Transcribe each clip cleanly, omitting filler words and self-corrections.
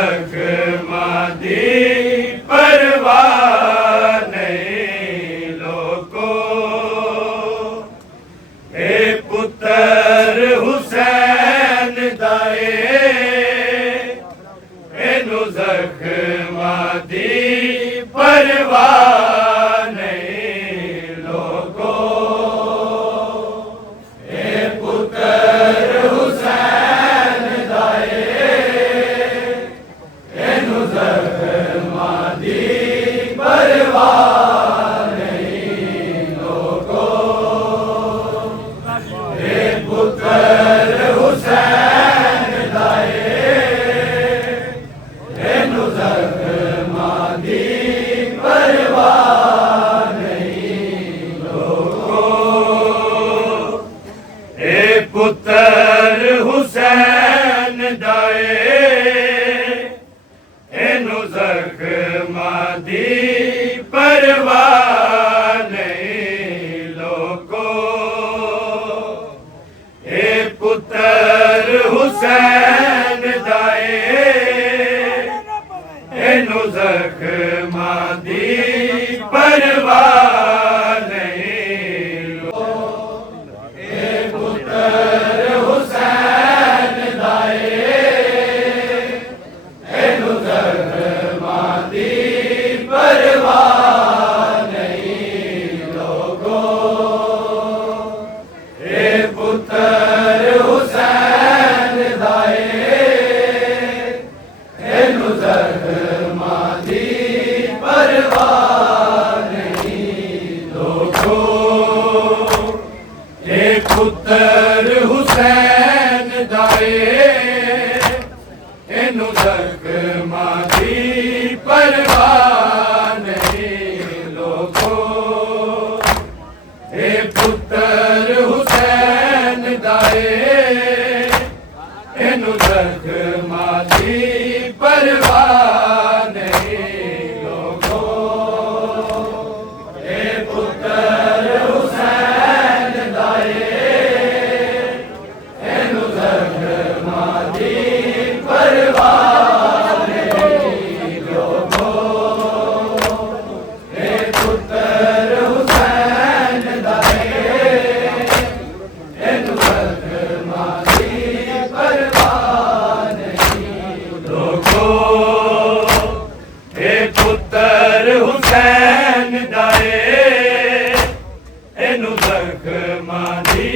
जख्मा दी परवाह नहीं लोको ए पुत्र हुसैन दाए एनु जख्मा दी परवाह नहीं लोको ए पुत्र हुसैन दाए एनु जख्मा दी परवाह नहीं लोको ए पुत्र हुसैन दाए एनु जख्मा दी परवाह नहीं लोको ए पुत्र हुसैन दाए एनु जख्मा दी परवाह नहीं लोको ए पुत्र हुसैन दाए एनु जख्मा दी परवाह नहीं लोको ए पुत्र हुसैन दाए एनु जख्मा दी परवाह नहीं लोको ए पुत्र हुसैन दाए एनु जख्मा दी परवाह नहीं लोको ए पुत्र हुसैन दाए एनु जख्मा दी परवाह नहीं लोको ए पुत्र हुसैन दाए एनु जख्मा दी परवाह नहीं लोको ए पुत्र हुसैन दाए एनु जख्मा दी परवाह नहीं लोको ए पुत्र हुसैन दाए एनु जख्मा दी परवाह नहीं लोको ए पुत्र हुसैन दाए एनु जख्मा दी परवाह नहीं लोको ए पुत्र हुसैन दाए एनु जख्मा दी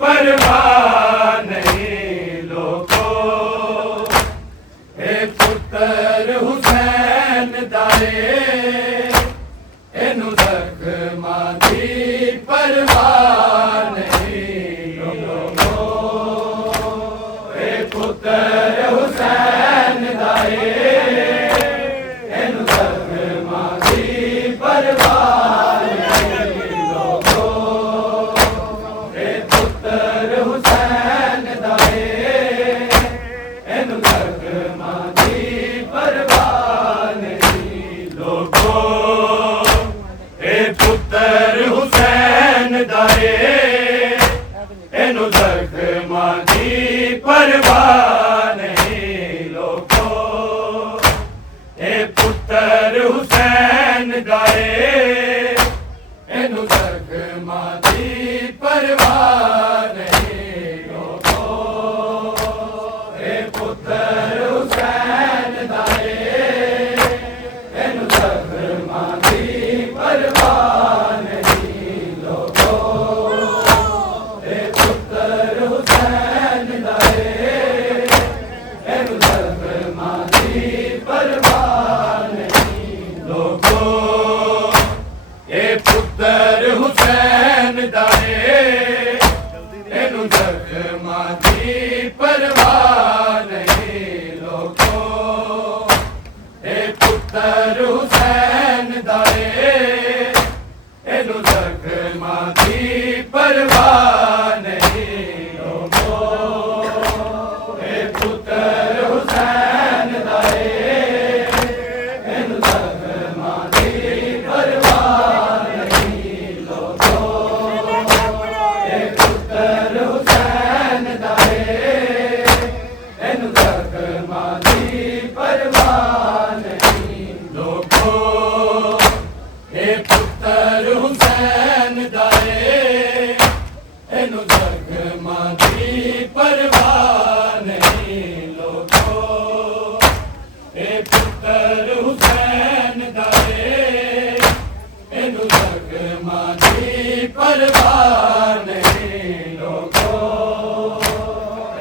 परवाह नहीं लोको ए पुत्र हुसैन दाए एनु जख्मा दी परवाह नहीं लोको ए पुत्र हुसैन दाए एनु जख्मा दी परवाह नहीं लोको ए पुत्र हुसैन दाए एनु जख्मा दी परवाह नहीं लोको ए पुत्र हुसैन दाए एनु जख्मा दी परवाह नहीं लोको ए पुत्र हुसैन दाए एनु जख्मा दी परवाह नहीं लोको ए पुत्र हुसैन दाए एनु जख्मा दी परवाह नहीं लोको ए पुत्र हुसैन दाए एनु जख्मा दी परवाह नहीं लोको ए पुत्र हुसैन दाए एनु जख्मा दी परवाह नहीं लोको ए पुत्र हुसैन दाए एनु जख्मा दी परवाह नहीं लोको ए पुत्र हुसैन दाए एनु जख्मा दी परवाह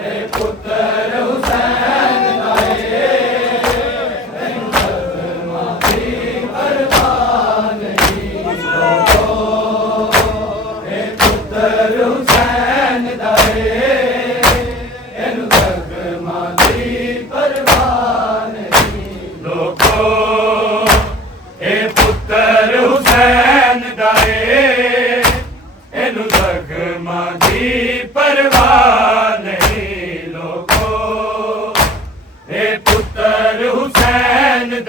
ਇਹ ਪੁੱਤਰ ਹੁਸੈਨ ਦਾ ਏ ਤੈਨੂੰ ਜ਼ਖਮਾਂ ਦੀ ਪਰਵਾਹ ਨਹੀਂ ਲੋਕੋ ਇਹ ਪੁੱਤਰ ਹੁਸੈਨ ਦਾ ਏ ਇਹਨੂੰ ਜ਼ਖਮਾਂ ਦੀ ਪਰਵਾਹ ਨਹੀਂ ਲੋਕੋ ਇਹ ਪੁੱਤਰ ਹੁਸੈਨ ਦਾ ਏ ਇਹਨੂੰ ਜ਼ਖਮਾਂ ਦੀ ਪਰਵਾਹ ਨਹੀਂ ਲੋਕੋ ਇਹ ਪੁੱਤਰ ਹੁਸੈਨ ਦਾ ਏ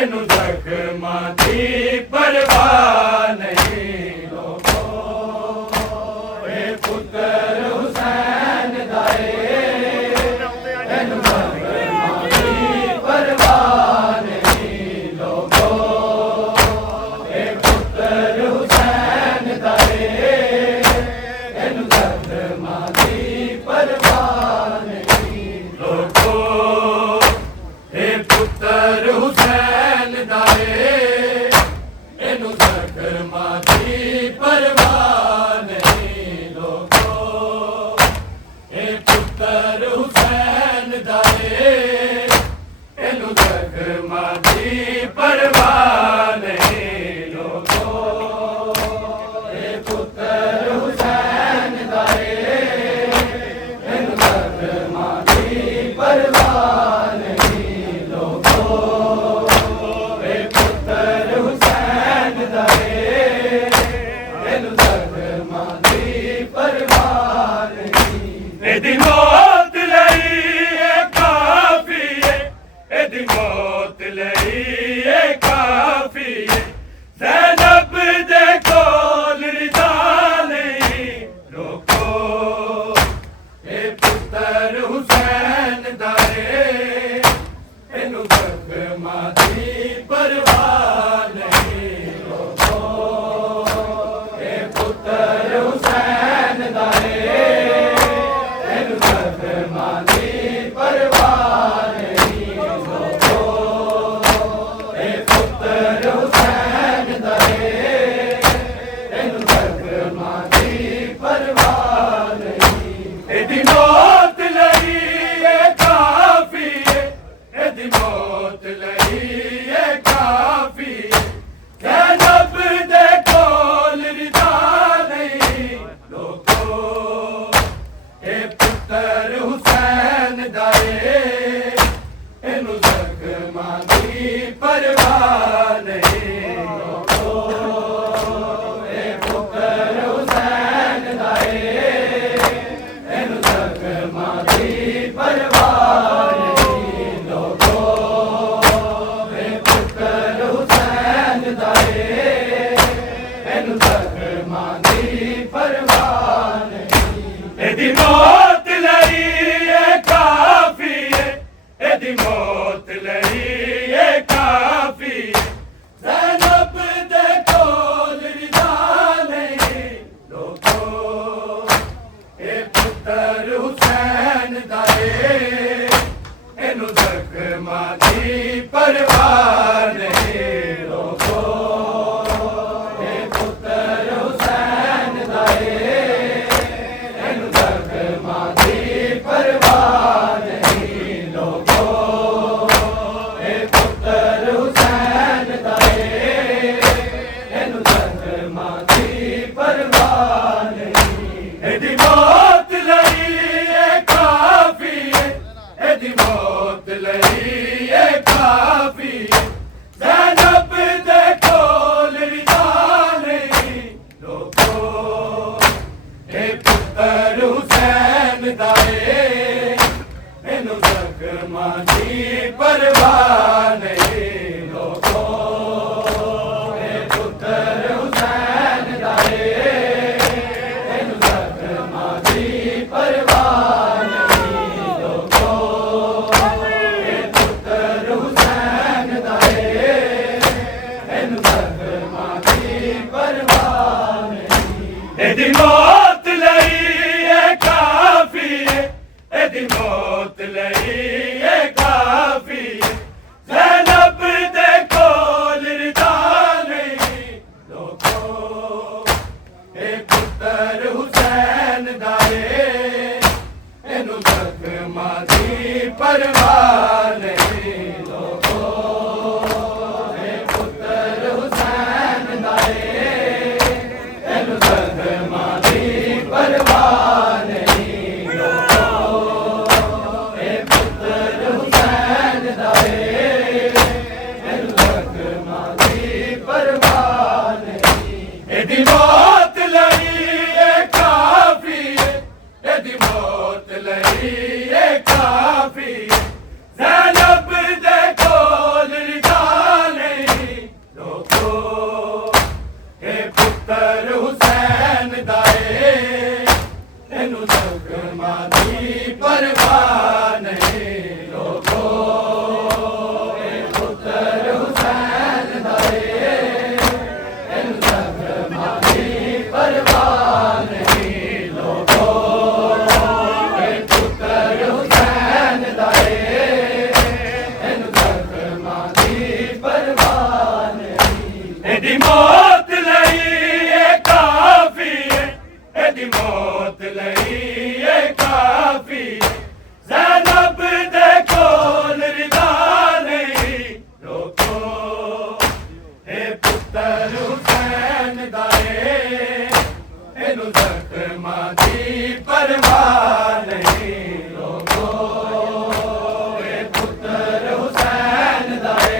ਇਹਨੂੰ ਜ਼ਖਮਾਂ ਦੀ ਪਰਵਾਹ ਨਹੀਂ ਲੋਕੋ ਇਹ ਪੁੱਤਰ ਹੁਸੈਨ ਦਾ ਏ ਇਹਨੂੰ ਜ਼ਖਮਾਂ ਦੀ ਪਰਵਾਹ ਨਹੀਂ ਲੋਕੋ ਇਹ ਪੁੱਤਰ ਹੁਸੈਨ ਦਾ ਏ ਇਹਨੂੰ ਜ਼ਖਮਾਂ ਦੀ ਪਰਵਾਹ ਨਹੀਂ ਲੋਕੋ ਇਹ ਪੁੱਤਰ ਹੁਸੈਨ ਦਾ ਏ ਇਹਨੂੰ ਜ਼ਖਮਾਂ ਦੀ ਪਰਵਾਹ ਨਹੀਂ ਲੋਕੋ ਇਹ ਪੁੱਤਰ ਹੁਸੈਨ ਦਾ ਏ ਇਹਨੂੰ ਜ਼ਖਮਾਂ ਦੀ ਪਰਵਾਹ ਨਹੀਂ ਲੋਕੋ ਇਹ ਪੁੱਤਰ ਹੁਸੈਨ ਦਾ ਏ ਇਹਨੂੰ ਜ਼ਖਮਾਂ ਦੀ ਪਰਵਾਹ ਨਹੀਂ ਲੋਕੋ ਇਹ ਪੁੱਤਰ ਹੁਸੈਨ ਦਾ ਏ ਇਹਨੂੰ ਜ਼ਖਮਾਂ ਦੀ ਪਰਵਾਹ ਨਹੀਂ ਇਹਦੀ ਮੌਤ ਲਈ ਇਹ ਕਾਫੀ ਏ ਇਹਦੀ ਮੌਤ ਲਈ ਇਹ ਕਾਫੀ ਏ ਜ਼ੈਨਬ ਦੇ ਕੋਲ ਰਿਦਾ ਨਹੀਂ ਲੋਕੋ ਇਹ ਪੁੱਤਰ ਹੁਸੈਨ ਦਾ ਏ ਇਹਨੂੰ ਜ਼ਖਮਾਂ ਦੀ ਪਰਵਾਹ ਨਹੀਂ ਲੋਕੋ ਇਹ ਪੁੱਤਰ ਹੁਸੈਨ ਦਾ ਏ ਇਹਨੂੰ ਜ਼ਖਮਾਂ ਦੀ ਪਰਵਾਹ ਨਹੀਂ ਲੋਕੋ ਇਹ ਪੁੱਤਰ ਹੁਸੈਨ ਦਾ ਏ ਇਹਨੂੰ ਜ਼ਖਮਾਂ ਦੀ ਪਰਵਾਹ ਨਹੀਂ ਇਹਦੀ ਮੌਤ ਲਈ ਇਹ ਕਾਫੀ ਏ ਇਹਦੀ ਮੌਤ ਲਈ ਇਹ ਕਾਫੀ ਏ ਜ਼ੈਨਬ ਦੇ ਕੋਲ ਰਿਦਾ ਨਹੀਂ ਲੋਕੋ ਇਹ ਪੁੱਤਰ ਹੁਸੈਨ ਦਾ ਏ ਇਹਨੂੰ ਜ਼ਖਮਾਂ ਦੀ ਪਰਵਾਹ ਨਹੀਂ ਲੋਕੋ ਇਹ ਪੁੱਤਰ ਹੁਸੈਨ ਦਾ ਏ ਇਹਨੂੰ ਜ਼ਖਮਾਂ ਦੀ ਪਰਵਾਹ ਨਹੀਂ ਲੋਕੋ ਇਹ ਪੁੱਤਰ ਹੁਸੈਨ ਦਾ ਏ ਇਹਨੂੰ ਜ਼ਖਮਾਂ ਦੀ ਪਰਵਾਹ ਨਹੀਂ ਇਹਦੀ ਮੌਤ ਲਈ ਇਹ ਕਾਫੀ ਏ ਇਹਦੀ ਮੌਤ ਲਈ ਇਹ ਕਾਫੀ ਏ ਜ਼ੈਨਬ ਦੇ ਕੋਲ ਰਿਦਾ ਨਹੀਂ ਲੋਕੋ ਇਹ ਪੁੱਤਰ ਹੁਸੈਨ ਦਾ ਏ ਇਹਨੂੰ ਜ਼ਖਮਾਂ ਦੀ ਪਰਵਾਹ ਨਹੀਂ ਲੋਕੋ ਇਹ ਪੁੱਤਰ ਹੁਸੈਨ ਦਾ ਏ ਇਹਨੂੰ ਜ਼ਖਮਾਂ ਦੀ ਪਰਵਾਹ ਨਹੀਂ ਲੋਕੋ ਇਹ ਪੁੱਤਰ ਹੁਸੈਨ ਦਾ ਏ ਇਹਨੂੰ ਜ਼ਖਮਾਂ ਦੀ ਪਰਵਾਹ ਨਹੀਂ ਇਹਦੀ ਮੌਤ ਲਈ ਇਹ ਕਾਫੀ ਏ ਇਹਦੀ ਮੌਤ ਲਈ ਇਹ ਕਾਫੀ ਏ ਜ਼ੈਨਬ ਦੇ ਕੋਲ ਰਿਦਾ ਨਹੀਂ ਲੋਕੋ ਇਹ ਪੁੱਤਰ ਹੁਸੈਨ ਦਾ ਏ ਇਹਨੂੰ ਜ਼ਖਮਾਂ ਦੀ ਪਰਵਾਹ ਨਹੀਂ ਲੋਕੋ ਇਹ ਪੁੱਤਰ ਹੁਸੈਨ ਦਾ ਏ ਇਹਨੂੰ ਜ਼ਖਮਾਂ ਦੀ ਪਰਵਾਹ ਨਹੀਂ ਲੋਕੋ ਇਹ ਪੁੱਤਰ ਹੁਸੈਨ ਦਾ ਏ ਇਹਨੂੰ ਜ਼ਖਮਾਂ ਦੀ ਪਰਵਾਹ ਨਹੀਂ ਇਹਦੀ ਮੌਤ ਲਈ ਇਹ ਕਾਫੀ ਏ ਇਹਦੀ ਮੌਤ ਲਈ ਇਹ ਕਾਫੀ ਏ ਜ਼ੈਨਬ ਦੇ ਕੋਲ ਰਿਦਾ ਨਹੀਂ ਲੋਕੋ ਇਹ ਪੁੱਤਰ ਹੁਸੈਨ हुसैन दाए इनु जख्मा दी परवाह नहीं लोगो ए पुत्र हुसैन दाए इनु जख्मा दी परवाह नहीं लोगो ए पुत्र हुसैन दाए इनु जख्मा दी परवाह नहीं एदी मौत लई ए काफी एदी मौत लई ए काफी ज़ैनब दे कोल रिदा नहीं लोगो ए पुत्र हुसैन दाए इनु जख्मा दी परवाह नहीं लोगो ए पुत्र हुसैन दाए इनु जख्मा दी परवाह नहीं लोगो ए पुत्र हुसैन दाए इनु जख्मा दी परवाह नहीं एदी मौत लई ए काफी एदी मौत लई ए काफी ज़ैनब दे कोल रिदा नहीं लोगो ए पुत्र हुसैन दाए इनु जख्मा दी परवाह नहीं लोगो ए पुत्र हुसैन दाए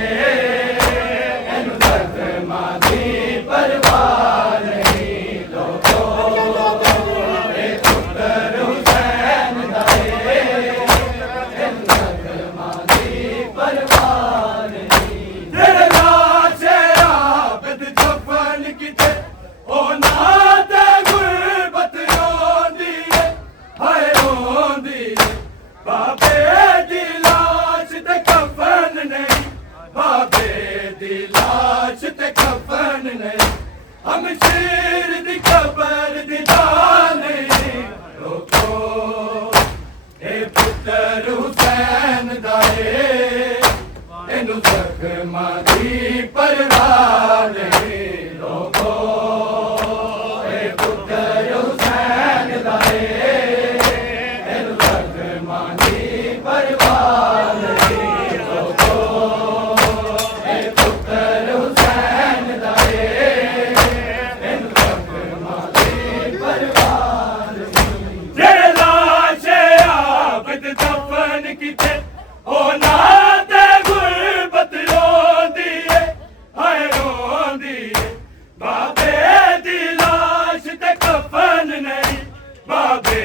इनु जख्मा दी परवाह नहीं लोगो ए पुत्र हुसैन दाए इनु जख्मा दी परवाह नहीं तेरे लाशे आबद जफन किते ओ नाते गुरबत रोंदी है हाय रोंदी है बाबे दी लाश ते कफन नहीं बाबे दी लाश ते कफन नहीं हम शेर दी कबर दी दान नहीं लोगो ए पुत्र हुसैन दाए इनु जख्मा दी परवाह नहीं लोगो ए पुत्र हुसैन दाए इनु जख्मा दी परवाह नहीं लोगो ए पुत्र हुसैन दाए इनु जख्मा दी परवाह नहीं जेड़े लाशे आबद दफन किते ओ नाते गुरबत रोंदी है हाय रोंदी है बाबे दी लाश ते कफन नहीं बाबे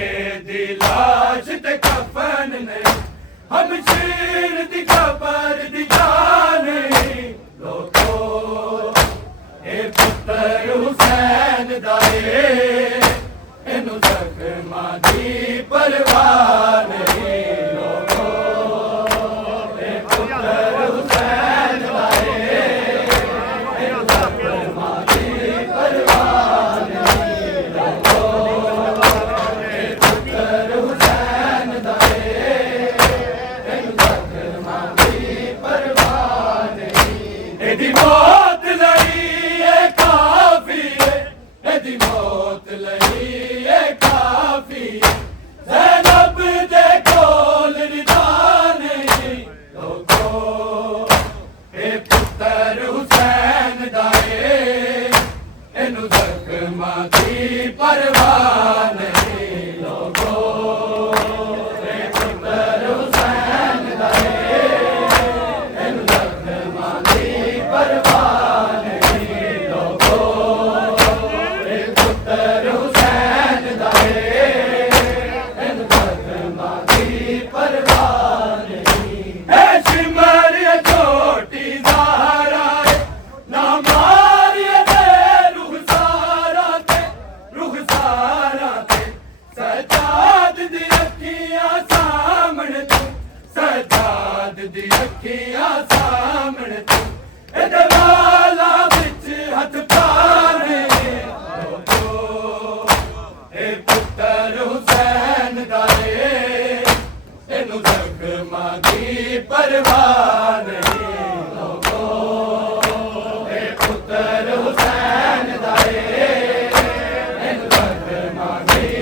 दी लाश ते कफन नहीं हम शेर दी कबर दी जान नहीं लोगो ए पुत्र हुसैन दाए इनु जख्मा दी परवाह नहीं लोगो ए पुत्र हुसैन दाए इनु जख्मा दी परवाह नहीं लोगो ए पुत्र हुसैन दाए इनु जख्मा दी परवाह नहीं एदी मौत लई ए काफी एदी मौत लई ए काफी ज़ैनब दे कोल रिदा नहीं लोगो ए पुत्र हुसैन दाए इनु जख्मा दी परवाह नहीं लोगो ए पुत्र हुसैन दाए इनु जख्मा दी परवाह नहीं लोगो ए पुत्र हुसैन दाए इनु जख्मा दी परवाह नहीं ए सिमर छोटी ज़हरा ना मारिए दे रुखसारा ते सजाद दी अखियां सामने तू सजाद दी अखियां सामने तू एदे वाला विच हथ पाने लोगो ए पुत्र हुसैन दाए इनु जख्मा दी परवाह नहीं लोगो ए पुत्र हुसैन दाए इनु जख्मा दी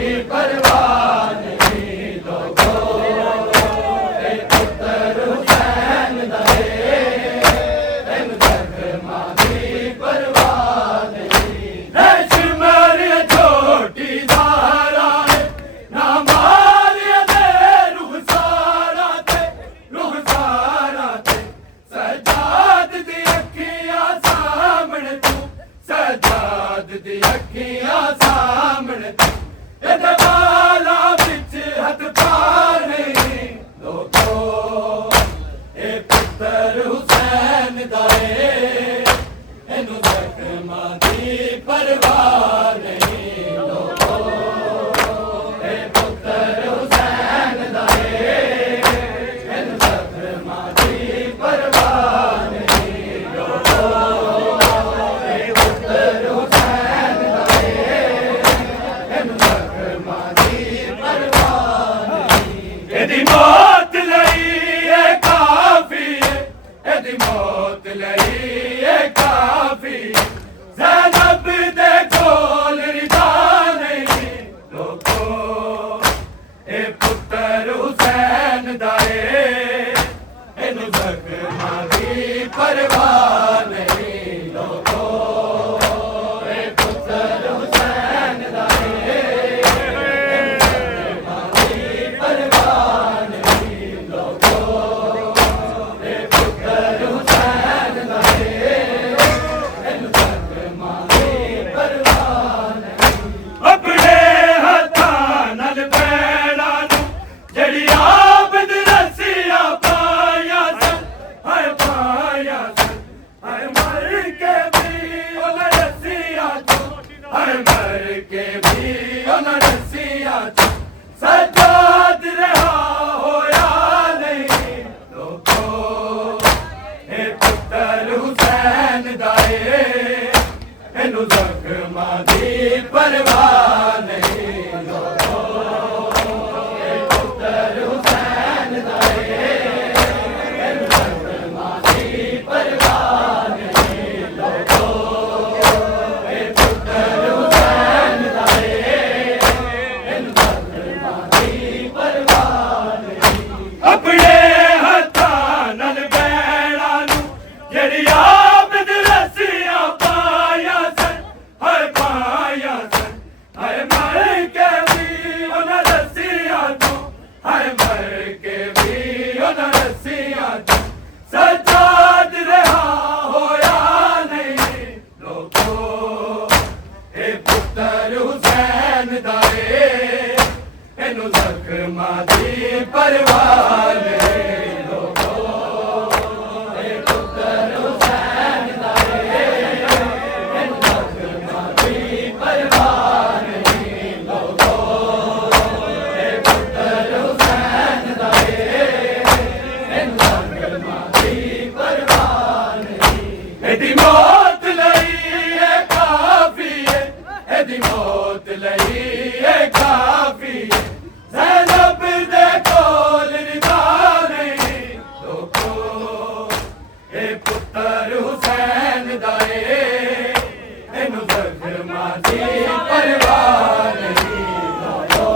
ਜ਼ਖਮਾਂ ਦੀ ਪਰਵਾਹ ਨਹੀਂ ਇਹਦੀ ਮੌਤ ਲਈ ਇਹ ਕਾਫੀ ਹੈ ਇਹਦੀ ਮੌਤ ਲਈ ਇਹ ਕਾਫੀ ਜ਼ੈਨਬ ਦੇ ਕੋਲ ਰਿਦਾ ਨਹੀਂ ਲੋਕੋ ਇਹ ਪੁੱਤਰ ਹੁਸੈਨ ਦਾ ਏ ਇਹਨੂੰ ਜ਼ਖਮਾਂ ਦੀ ਪਰਵਾਹ ਨਹੀਂ ਲੋਕੋ ਇਹ ਪੁੱਤਰ ਹੁਸੈਨ ਦਾ ਏ ਇਹਨੂੰ ਜ਼ਖਮਾਂ ਦੀ ਪਰਵਾਹ ਨਹੀਂ ਲੋਕੋ ਇਹ ਪੁੱਤਰ ਹੁਸੈਨ ਦਾ ਏ ਇਹਨੂੰ ਜ਼ਖਮਾਂ ਦੀ ਪਰਵਾਹ ਨਹੀਂ ਆਪਣੇ ਹੱਥਾਂ ਨਾਲ ਪੈੜਾਂ ਨੂੰ ਜਿਹੜੀ ਆਬਦ ਰੱਸੀਆਂ ਪਾਇਆ ਸਨ ਹਾਏ ਪਾਇਆ ਸਨ ਹਾਏ ਮਰ ਕੇ ਵੀ ਉਹਨਾਂ ਰੱਸੀਆਂ ਚੋਂ ਹਾਏ ਮਰ ਕੇ ਵੀ ਉਹਨਾਂ ਰੱਸੀਆਂ ਚੋਂ ਸਜਾਦ ਰਿਹਾ ਹੋਇਆ ਨਹੀਂ ਲੋਕੋ ਇਹ ਪੁੱਤਰ ਹੁਸੈਨ ਦਾ ਏ ਇਹਨੂੰ ਜ਼ਖਮਾਂ ਦੀ ਪਰਵਾਹ ਨਹੀਂ ਲੋਕੋ ਇਹ ਪੁੱਤਰ ਹੁਸੈਨ ਦਾ ਏ ਇਹਨੂੰ ਜ਼ਖਮਾਂ ਦੀ ਪਰਵਾਹ ਨਹੀਂ ਲੋਕੋ ਇਹ ਪੁੱਤਰ ਹੁਸੈਨ ਦਾ ਏ ਇਹਨੂੰ ਜ਼ਖਮਾਂ ਦੀ ਪਰਵਾਹ ਨਹੀਂ ਆਪਣੇ ਹੱਥਾਂ ਨਾਲ ਬੈੜਾਂ ਨੂੰ ਜਿਹੜੀ ਆਬਦ ਰੱਸੀਆਂ ਪਾਇਆ ਸਨ ਹਾਏ ਪਾਇਆ ਸਨ ਹਾਏ ਮਰ ਕੇ ਵੀ ਉਹਨਾਂ ਰੱਸੀਆਂ ਤੋਂ ਹਾਏ ਮਰ ਕੇ ਵੀ ਉਹਨਾਂ ਰੱਸੀਆਂ ਤੋਂ ਸਜਾਦ ਰਿਹਾ ਹੋਇਆ ਨਹੀਂ ਲੋਕੋ ਇਹ ਪੁੱਤਰ ਹੁਸੈਨ ਦਾ ਏ ਇਹਨੂੰ ਜ਼ਖਮਾਂ ਦੀ ਪਰਵਾਹ ਨਹੀਂ ਲੋਕੋ ਇਹ ਪੁੱਤਰ ਹੁਸੈਨ ਦਾ ਏ ਇਹਨੂੰ ਜ਼ਖਮਾਂ ਦੀ ਪਰਵਾਹ ਨਹੀਂ ਲੋਕੋ ਇਹ ਪੁੱਤਰ ਹੁਸੈਨ ਦਾ ਏ ਇਹਨੂੰ ਜ਼ਖਮਾਂ ਦੀ ਪਰਵਾਹ ਨਹੀਂ ਇਹਦੀ ਮੌਤ ਲਈ ਇਹ ਕਾਫੀ ਹੈ ਇਹਦੀ ਮੌਤ ਲਈ ਇਹ ਕਾਫੀ ਹੈ ਜ਼ੈਨਬ ਦੇ ਕੋਲ ਰਿਦਾ ਨਹੀਂ ਲੋਕੋ ਇਹ ਪੁੱਤਰ ਹੁਸੈਨ ਦਾ ਏ ਇਹਨੂੰ ਜ਼ਖਮਾਂ ਦੀ ਪਰਵਾਹ ਨਹੀਂ ਲੋਕੋ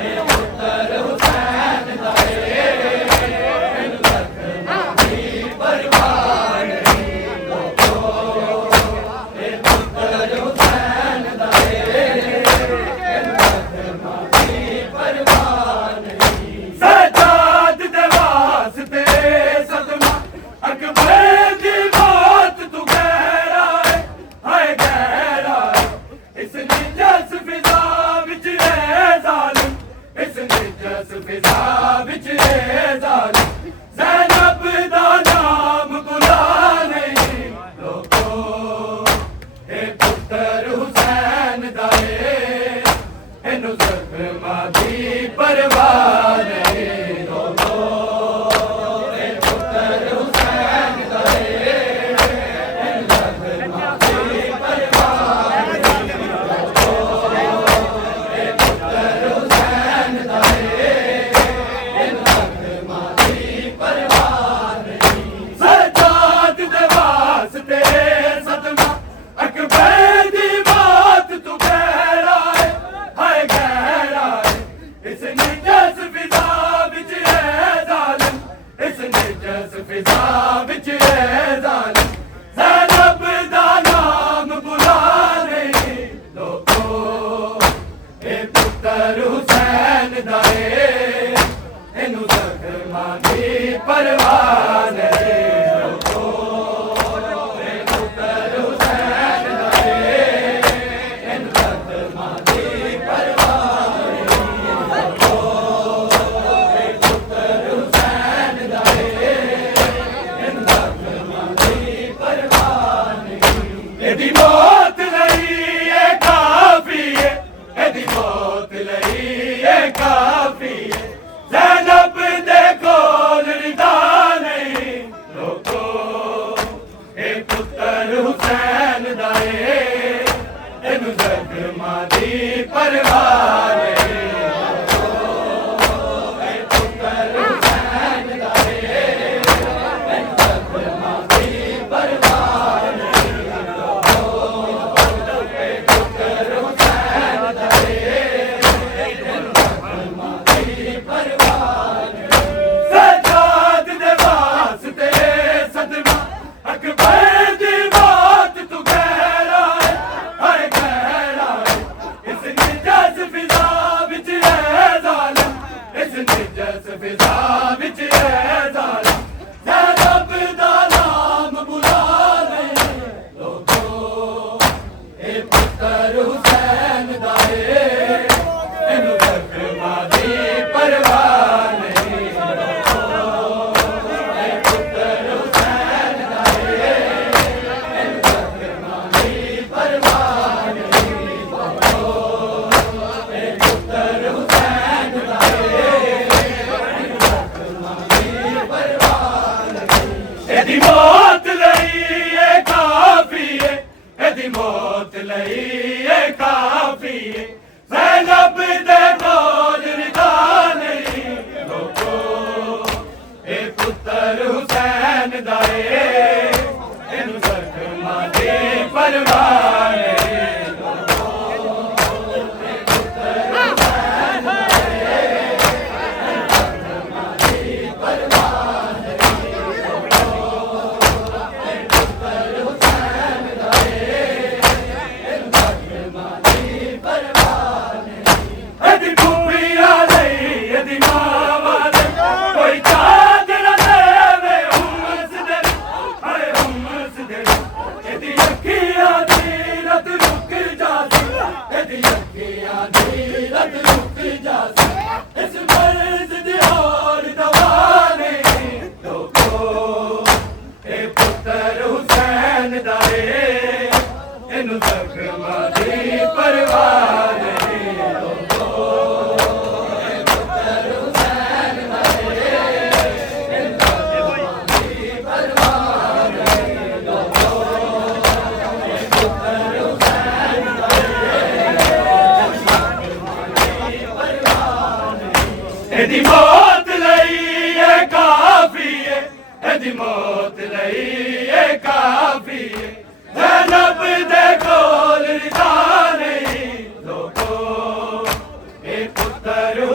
ਇਹ ਪੁੱਤਰ ਹੁਸੈਨ ਦਾ ਏ ਇਹਨੂੰ ਜ਼ਖਮਾਂ ਦੀ ਪਰਵਾਹ ਨਹੀਂ ਲੋਕੋ ਇਹ ਪੁੱਤਰ ਹੁਸੈਨ ਦਾ ਏ ਇਹਨੂੰ ਜ਼ਖਮਾਂ ਦੀ ਪਰਵਾਹ ਨਹੀਂ ਸਜਾਦ ਦੇ ਵਾਸਤੇ ਸਦਮਾ ਅਕਬਰ ਦੀ ਮੌਤ ਤੂੰ ਗਹਿਰਾ ਏ ਹਾਏ ਗਹਿਰਾ ਏ ਇਸ ਨਿਜਸ ਫਿਜ਼ਾ ਵਿੱਚ ਏ ਜ਼ਾਲਿਮ ਇਸ ਨਿਜਸ ਫਿਜ਼ਾ ਵਿੱਚ ਏ ਜ਼ਾਲਿਮ ਜ਼ੈਨਬ ਦਾ ਨਾਮ ਬੁਲਾ ਨਹੀਂ ਲੋਕੋ ਇਹ ਪੁੱਤਰ ਹੁਸੈਨ ਦਾ ਏ ਇਹਨੂੰ ਜ਼ਖਮਾਂ ਦੀ ਪਰਵਾਹ ਨਹੀਂ ਲੋਕੋ ਇਹ ਪੁੱਤਰ ਹੁਸੈਨ ਦਾ ਏ ਇਹਨੂੰ ਜ਼ਖਮਾਂ ਦੀ ਪਰਵਾਹ ਨਹੀਂ ਲੋਕੋ ਇਹ ਪੁੱਤਰ ਹੁਸੈਨ ਦਾ ਏ ਇਹਨੂੰ ਜ਼ਖਮਾਂ ਦੀ ਪਰਵਾਹ ਨਹੀਂ ਸਜਾਦ ਦੇ ਵਾਸਤੇ ਸਦਮਾ ਅਕਬਰ ਦੀ ਮੌਤ ਤੂੰ ਗਹਿਰਾ ਏ ਹਾਏ ਗਹਿਰਾ ਏ ਇਸ ਨਿਜਸ ਫਿਜ਼ਾ ਵਿੱਚ ਏ ਜ਼ਾਲਿਮ ਇਸ ਨਿਜਸ ਫਿਜ਼ਾ ਵਿੱਚ ਏ ਜ਼ਾਲਿਮ ਜ਼ੈਨਬ ਦਾ ਨਾਮ ਬੁਲਾ ਨਹੀਂ ਲੋਕੋ ਇਹ ਪੁੱਤਰ ਹੁਸੈਨ ਦਾ ਏ ਇਹਨੂੰ ਜ਼ਖਮਾਂ ਦੀ ਪਰਵਾਹ ਨਹੀਂ ਲੋਕੋ ਇਹ ਪੁੱਤਰ ਹੁਸੈਨ ਦਾ ਏ ਇਹਨੂੰ ਜ਼ਖਮਾਂ ਦੀ ਪਰਵਾਹ ਨਹੀਂ ਲੋਕੋ ਇਹ ਪੁੱਤਰ ਹੁਸੈਨ ਦਾ ਏ ਇਹਨੂੰ ਜ਼ਖਮਾਂ ਦੀ ਪਰਵਾਹ ਨਹੀਂ ਇਹਦੀ ਮੌਤ ਲਈ ਇਹ ਕਾਫੀ ਹੈ ਇਹਦੀ ਮੌਤ ਲਈ ਇਹ ਕਾਫੀ ਹੈ ਜ਼ੈਨਬ ਦੇ ਕੋਲ ਰਿਦਾ ਨਹੀਂ ਲੋਕੋ ਇਹ ਪੁੱਤਰ ਹੁਸੈਨ ਦਾ ਏ ਇਹਨੂੰ ਜ਼ਖਮਾਂ ਦੀ ਪਰਵਾਹ गैरत रुक जासी इस मर्ज दी और दवा नहीं लोगो ए पुत्र हुसैन दा इनु जख्मा दी परवाह नहीं लोगो ए पुत्र हुसैन दा इनु जख्मा दी परवाह नहीं लोगो ए पुत्र हुसैन दा एदी मौत लई ए काफी है एदी मौत लई ए काफी है ज़ैनब दे कोल रिदा नहीं लोगो ए पुत्र